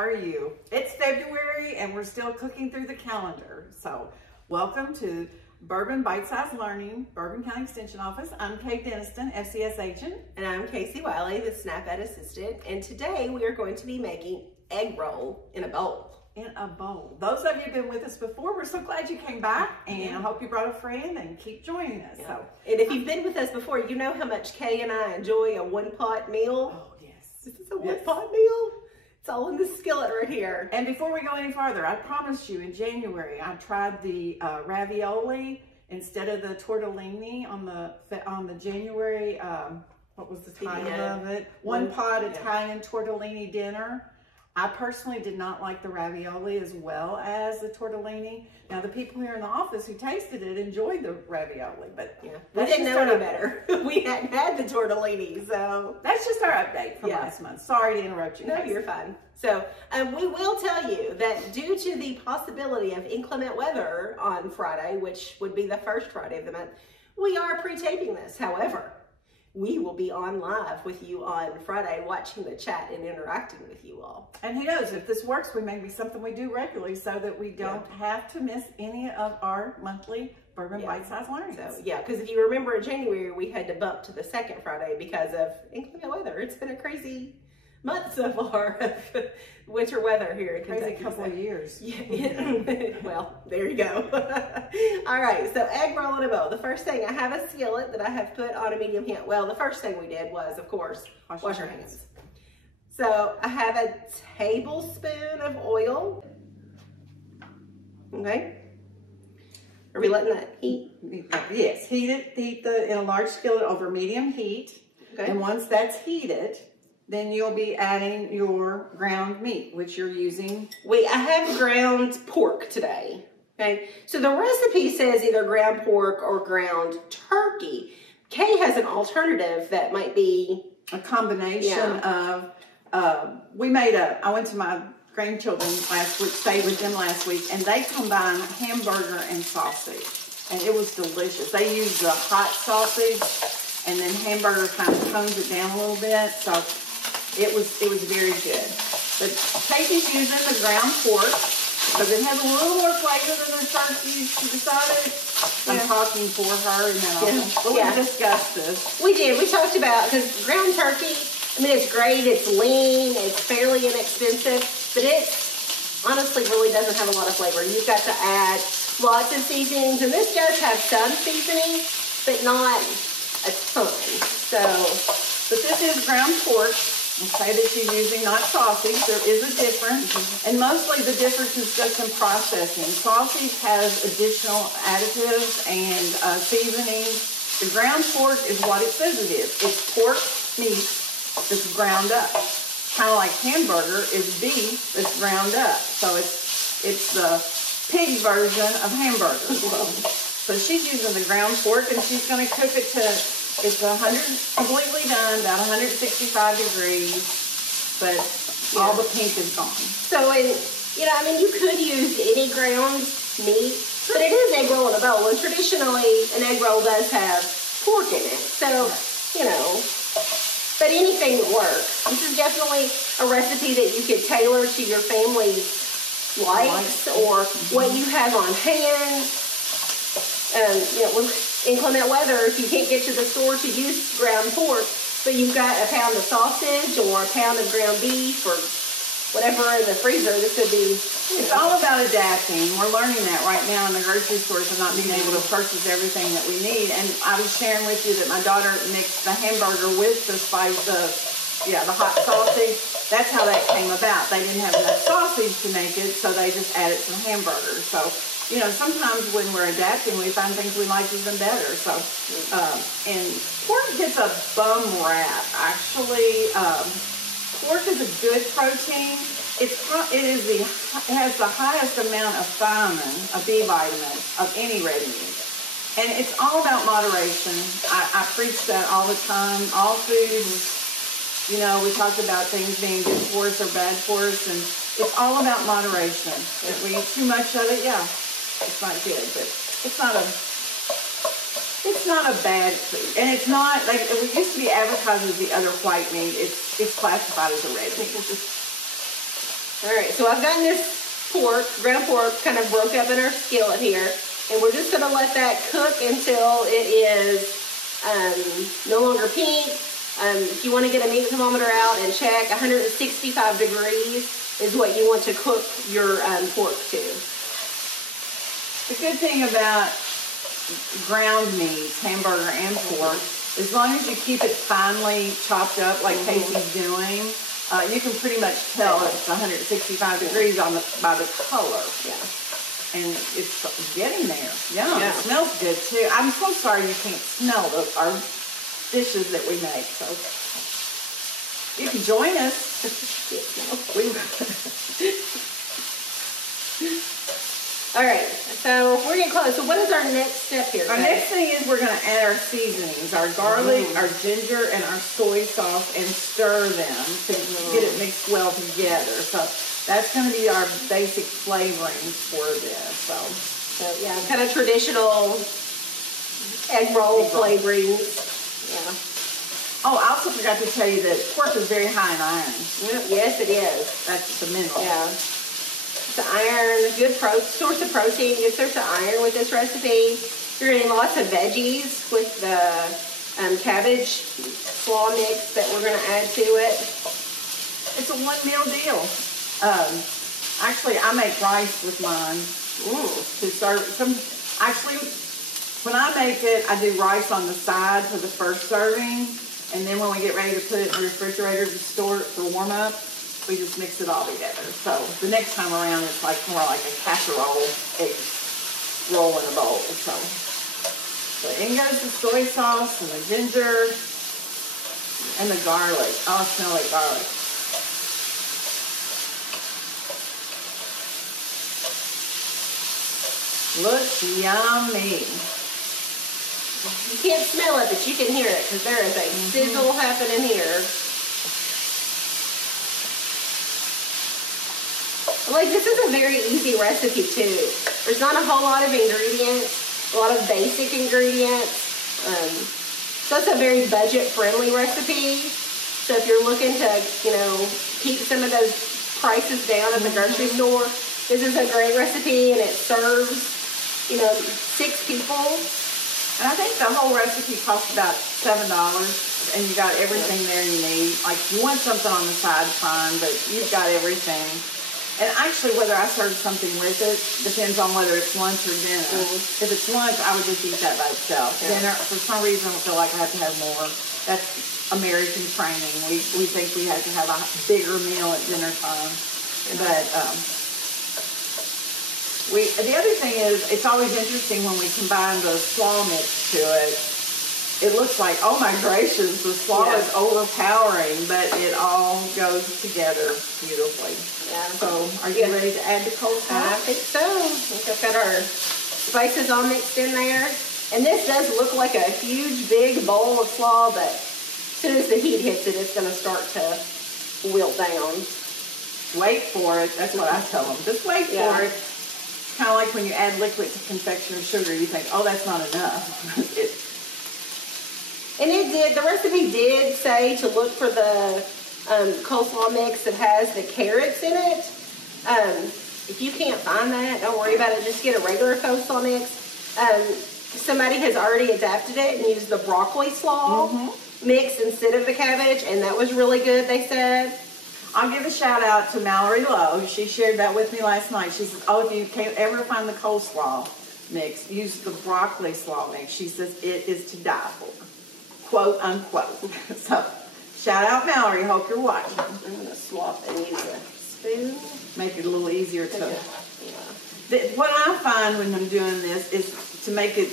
are you? It's February and we're still cooking through the calendar. So welcome to Bourbon Bite-Sized Learning, Bourbon County Extension Office. I'm Kate Denniston, FCS agent. And I'm Kacy Wiley, the SNAP Ed assistant. And today we are going to be making egg roll in a bowl. In a bowl. Those of you who've been with us before, we're so glad you came back, and I hope you brought a friend and keep joining us. So, and if you've been with us before, you know how much Kay and I enjoy a one-pot meal. Oh, yes. This is a one-pot meal. It's all in the skillet right here. And before we go any farther, I promised you in January, I tried the ravioli instead of the tortellini on the January, what was the title of it? One pot Italian tortellini dinner. I personally did not like the ravioli as well as the tortellini. Now, the people here in the office who tasted it enjoyed the ravioli, but we didn't know any better. We hadn't had the tortellini, so that's just our update from last month. Sorry to interrupt you. No, you're fine. So we will tell you that due to the possibility of inclement weather on Friday, which would be the first Friday of the month, we are pre-taping this. However, we will be on live with you on Friday, watching the chat and interacting with you all. And who knows, if this works, we may be something we do regularly so that we don't have to miss any of our monthly Bourbon Bite-Sized Learnings. So, because if you remember in January, we had to bump to the second Friday because of inclement weather. It's been a crazy month so far of winter weather here in Kentucky. Crazy couple of years. Yeah. Well, there you go. All right, so egg roll in a bowl. The first thing, I have a skillet that I have put on a medium heat. Well, the first thing we did was, of course, wash our hands. So I have a tablespoon of oil. Okay. Are we letting that heat? Yes, heat in a large skillet over medium heat. Okay. And once that's heated, then you'll be adding your ground meat, which you're using. I have ground pork today. Okay, so the recipe says either ground pork or ground turkey. Kay has an alternative that might be a combination of. I went to my grandchildren last week, stayed with them last week, and they combined hamburger and sausage, and it was delicious. They used the hot sausage, and then hamburger kind of tones it down a little bit, so it was very good. But Kacy's using the ground pork because it has a little more flavor than the turkey. She decided. I'm talking for her, and then we discussed this. We did. We talked about, because ground turkey, I mean, it's great, it's lean, it's fairly inexpensive, but it honestly really doesn't have a lot of flavor. You've got to add lots of seasonings, and this does have some seasoning, but not a ton. So, but this is ground pork, okay, that she's using, not sausage. There is a difference, and mostly the difference is just in processing. Sausage has additional additives and seasonings. The ground pork is what it says it is. It's pork meat that's ground up. Kind of like hamburger is beef that's ground up. So it's the pig version of hamburger. So she's using the ground pork, and she's going to cook it to, it's completely done, about 165 degrees, but all the pink is gone. So, I mean, you could use any ground meat, but it is egg roll in a bowl, and traditionally an egg roll does have pork in it. So, but anything would work. This is definitely a recipe that you could tailor to your family's likes or what you have on hand. With inclement weather, if you can't get to the store to use ground pork, but you've got a pound of sausage or a pound of ground beef or whatever in the freezer, this could be. It's all about adapting. We're learning that right now in the grocery stores of not being able to purchase everything that we need. And I was sharing with you that my daughter mixed the hamburger with the spice of, the hot sausage. That's how that came about. They didn't have enough sausage to make it, so they just added some hamburgers. So, sometimes when we're adapting, we find things we like even better. So, and pork gets a bum rap. Actually, pork is a good protein. It has the highest amount of thiamine, a B vitamin, of any red meat. And it's all about moderation. I preach that all the time. All foods, we talk about things being good for us or bad for us, and it's all about moderation. If we eat too much of it, it's not good, but it's not a bad food. And it's not, like, it used to be advertised as the other white meat. It's classified as a red meat. All right, so I've gotten this pork, ground pork, kind of broke up in our skillet here. And we're just gonna let that cook until it is no longer pink. If you want to get a meat thermometer out and check, 165 degrees is what you want to cook your pork to. The good thing about ground meats, hamburger and pork, as long as you keep it finely chopped up like Kacy's doing, you can pretty much tell it's 165 degrees by the color. Yeah. And it's getting there. Yeah, it smells good too. I'm so sorry you can't smell our dishes that we make. So you can join us. All right, so we're getting close. So what is our next step here? Our next thing is we're going to add our seasonings, our garlic, our ginger, and our soy sauce, and stir them to get it mixed well together. So that's going to be our basic flavoring for this. So yeah, kind of traditional egg roll flavorings. Yeah. Oh, I also forgot to tell you that pork is very high in iron. Yes, it is. That's the mineral. Yeah. The iron, good source of protein, good source of iron with this recipe. You're getting lots of veggies with the cabbage slaw mix that we're going to add to it. It's a one meal deal. Actually, I make rice with mine to serve. Actually, when I make it, I do rice on the side for the first serving, and then when we get ready to put it in the refrigerator to store it for warm up, we just mix it all together. So the next time around, it's like more like a casserole egg roll in a bowl. So in goes the soy sauce and the ginger and the garlic. Oh, I smell like garlic. Looks yummy. You can't smell it, but you can hear it because there is a sizzle happening here. Like, this is a very easy recipe too. There's not a whole lot of ingredients, a lot of basic ingredients. So it's a very budget-friendly recipe. So if you're looking to, keep some of those prices down at the grocery store, this is a great recipe, and it serves, 6 people. And I think the whole recipe costs about $7, and you got everything there you need. Like, if you want something on the side, fine, but you've got everything. And actually, whether I serve something with it depends on whether it's lunch or dinner. If it's lunch, I would just eat that by itself. Dinner, for some reason, I feel like I have to have more. That's American training. We think we have to have a bigger meal at dinner time. But the other thing is, it's always interesting when we combine the slaw mix to it. It looks like, oh my gracious, the slaw is overpowering, but it all goes together beautifully. Yeah. So, are you ready to add the coleslaw? I think so. I think I've got our spices all mixed in there. And this does look like a huge, big bowl of slaw, but as soon as the heat hits it, it's going to start to wilt down. Wait for it. That's what I tell them. Just wait for it. It's kind of like when you add liquid to confectioner's sugar, you think, oh, that's not enough. And the recipe did say to look for the coleslaw mix that has the carrots in it. If you can't find that, don't worry about it. Just get a regular coleslaw mix. Somebody has already adapted it and used the broccoli slaw mix instead of the cabbage, and that was really good, they said. I'll give a shout out to Mallory Lowe. She shared that with me last night. She says, oh, if you can't ever find the coleslaw mix, use the broccoli slaw mix. She says it is to die for. Quote, unquote. So, shout out Mallory. Hope you're watching. I'm going to swap and use a spoon. Make it a little easier to... What I find when I'm doing this is to make it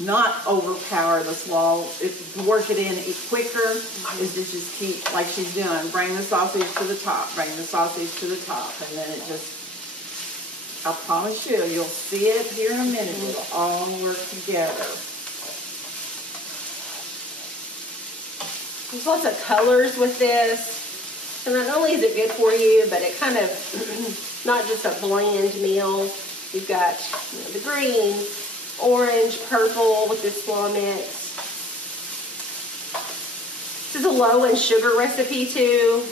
not overpower the slaw, to work it in quicker, is to just keep, like she's doing, bring the sausage to the top, bring the sausage to the top, and then it just, I promise you'll see it here in a minute. It'll all work together. There's lots of colors with this. So not only is it good for you, but it kind of, not just a bland meal. You've got the green, orange, purple with this slaw mix. This is a low in sugar recipe too.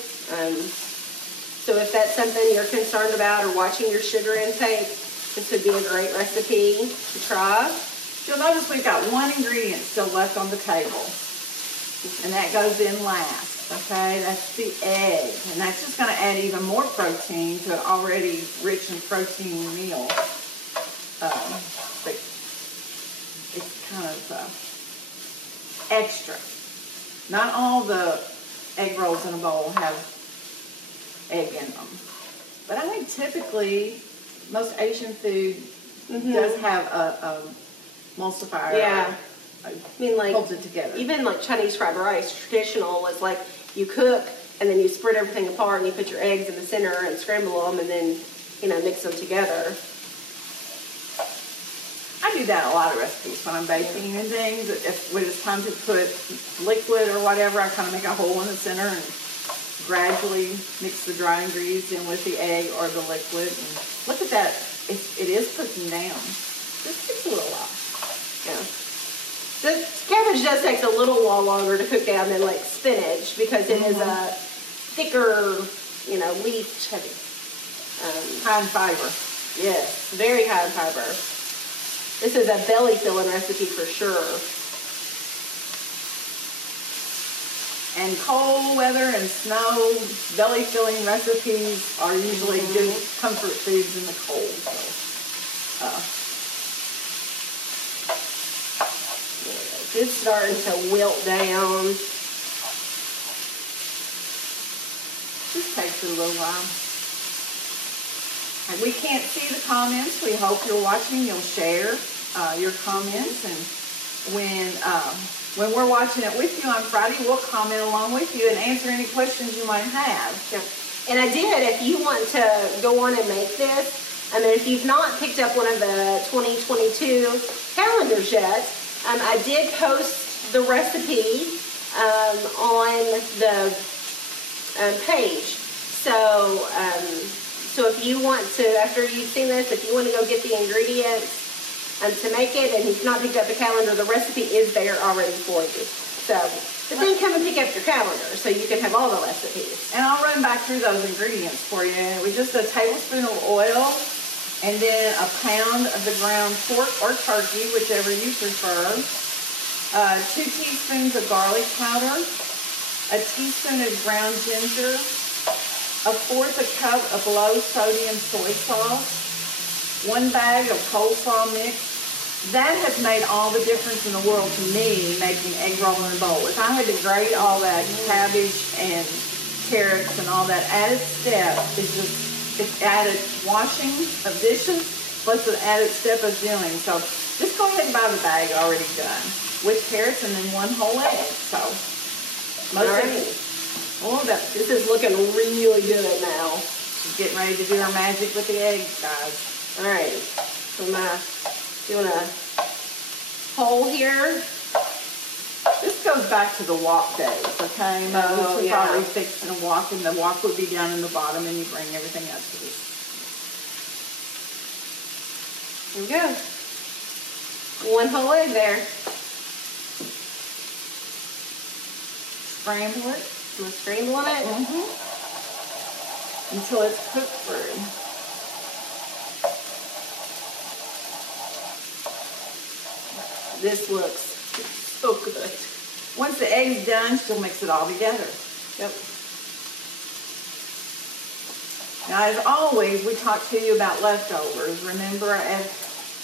So if that's something you're concerned about or watching your sugar intake, this would be a great recipe to try. You'll notice we've got one ingredient still left on the table, and that goes in last, okay? That's the egg, and that's just going to add even more protein to an already rich in protein meal. But it's kind of extra. Not all the egg rolls in a bowl have egg in them, but I think typically most Asian food does have a emulsifier. Yeah. I mean, like, holds it together. Even like Chinese fried rice, traditional was like you cook and then you spread everything apart and you put your eggs in the center and scramble them and then, you know, mix them together. I do that in a lot of recipes when I'm baking and things. When it's time to put liquid or whatever, I kind of make a hole in the center and gradually mix the dry ingredients in with the egg or the liquid. And look at that. It is cooking down. This takes a little while. Yeah. The cabbage does take a little while longer to cook down than like spinach because it is a thicker, you know, leaf heavy. High in fiber. Yes, very high in fiber. This is a belly filling recipe for sure. And cold weather and snow, belly filling recipes are usually good comfort foods in the cold. So, it's starting to wilt down. This takes a little while. And we can't see the comments. We hope you're watching. You'll share your comments, and when we're watching it with you on Friday, we'll comment along with you and answer any questions you might have. Yeah. And I did, if you want to go on and make this, I mean, if you've not picked up one of the 2022 calendars yet, I did post the recipe on the page. So, so if you want to, after you've seen this, if you want to go get the ingredients to make it, and you've not picked up the calendar, the recipe is there already for you. So, but then come and pick up your calendar so you can have all the recipes. And I'll run back through those ingredients for you. It was just a tablespoon of oil, and then a pound of the ground pork or turkey, whichever you prefer. 2 teaspoons of garlic powder, a teaspoon of ground ginger, 1/4 cup of low sodium soy sauce, 1 bag of coleslaw mix. That has made all the difference in the world to me, making egg roll in a bowl. If I had to grate all that cabbage and carrots and all that added step, it's added washing of dishes plus the added step of doing. So just go ahead and buy the bag already done with carrots and then 1 whole egg. So this is looking really good now. She's getting ready to do her magic with the eggs, guys. All right, so I'm doing a hole here. This goes back to the wok days, okay? Oh, This was yeah. already fixed in a wok, and the wok would be down in the bottom, and you bring everything up to this. There we go. 1 whole egg there. Scramble it. I'm scrambling it. Until it's cooked through. This looks so good. Once the egg's done, she'll mix it all together. Yep. Now, as always, we talk to you about leftovers. Remember,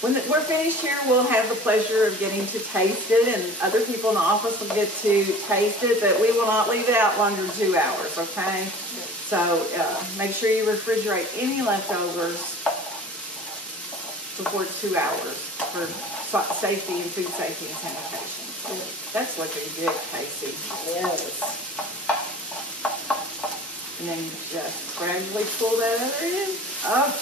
when we're finished here, we'll have the pleasure of getting to taste it, and other people in the office will get to taste it, but we will not leave it out longer than 2 hours, okay? So make sure you refrigerate any leftovers before it's 2 hours for safety and food safety and sanitation. That's looking good, Kacy. Yes. And then just gradually pull that other end up.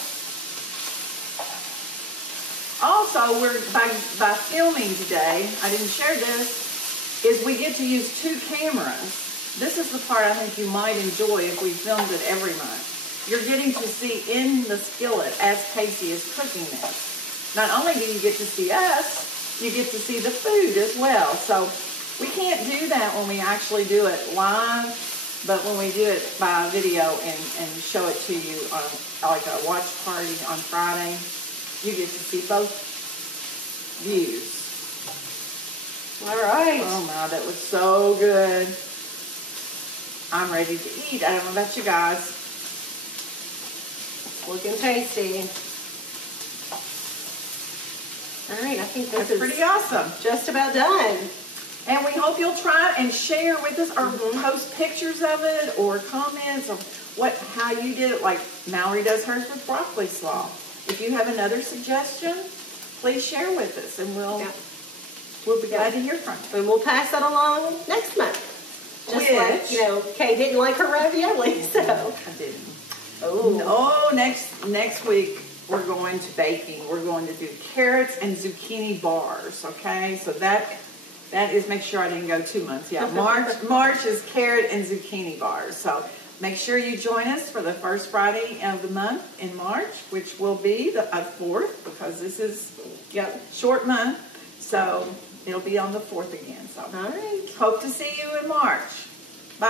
Also, by filming today, I didn't share this, is we get to use 2 cameras. This is the part I think you might enjoy if we filmed it every month. You're getting to see in the skillet as Kacy is cooking this. Not only do you get to see us, you get to see the food as well. So we can't do that when we actually do it live But when we do it by video and show it to you on like a watch party on Friday, you get to see both views. All right. Oh my, that was so good. I'm ready to eat. I don't know about you guys. It's looking tasty. All right, I think this is pretty awesome. Just about done. And we hope you'll try it and share with us, or post pictures of it, or comments of how you did it. Like Mallory does hers with broccoli slaw. If you have another suggestion, please share with us, and we'll be glad to hear from you. And we'll pass that along next month. Just like, Kay didn't like her ravioli, so. I didn't. Oh, next week we're going to baking. We're going to do carrots and zucchini bars, okay? So that is, make sure I didn't go 2 months. Yeah, March is carrot and zucchini bars. So make sure you join us for the first Friday of the month in March, which will be the 4th, because this is short month. So it'll be on the 4th again. So all right. Hope to see you in March. Bye.